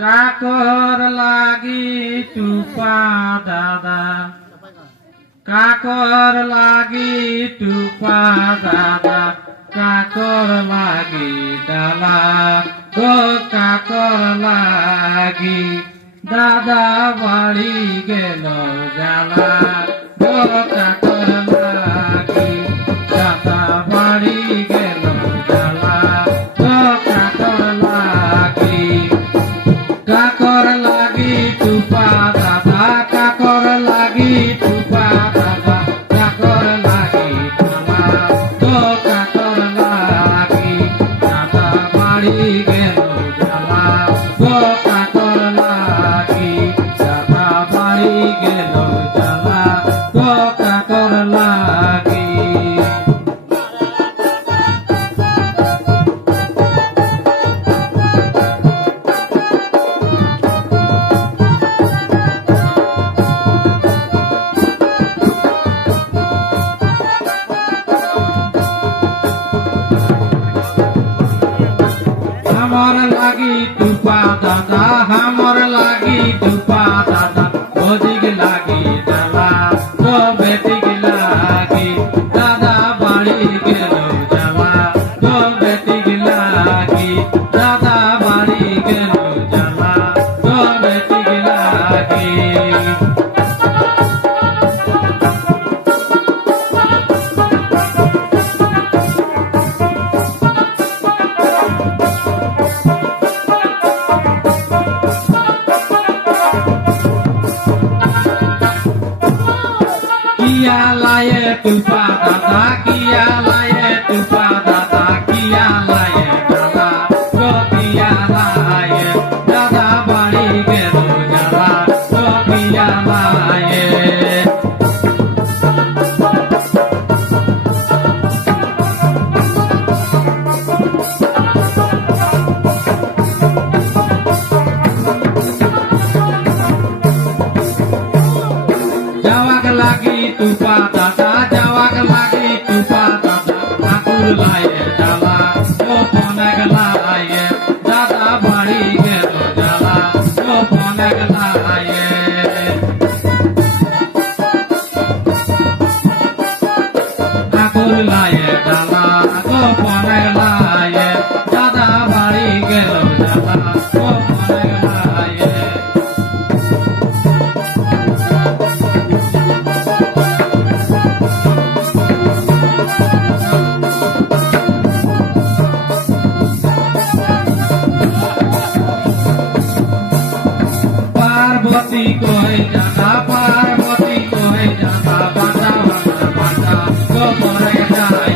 কাকর লাগি টুপা দাদা, কাকর লাগি টুপা দাদা, কাকর লাগি ডালা গো, কাকর লাগি দাদা বাড়ি গেল জ্বালা গো, কাকর লাগি দাদা বাড়ি গেল জ্বালা গো, কাকর লাগি, কাকর লাগি টুপা দাদা, কাকর লাগি টুপা দাদা, কাকর লাগি ডালা গো, কাকর লাগি দাদা বাড়ি গেল জ্বালা গো, কাকর লাগি দাদা বাড়ি গেল জ্বালা গো, কাকর লাগি। हमर लागी टुपा दादा, हमर लागी टुपा दादा, भोजिग लागी डाला तो बेटिग लागी दादा बाड़ी गेलो जाला तो बेटिग लागी दादा बाड़ी गेलो जाला तो बेटिग लागी। किया लाए टुपा दादा, किया लाए टुपा दादा, किया लाए दादा गो, किया लाए दादा बाड़ी गेलो जाला गो, किया लाए। जावाक लागी टुपा दादा, जावाक लागी टुपा दादा, ठाकुर लाए डाला ओ पनक लाए दादा बाड़ी गेलो जाला ओ पनक लाए। ठाकुर लाए डाला ओ पनक लाए दादा बाड़ी गेलो जाला ओ पनक लाए। पार्वती कोई जाना, पार्वती कोई जाना, बाटा बाटा बाटा गो मोरे जाए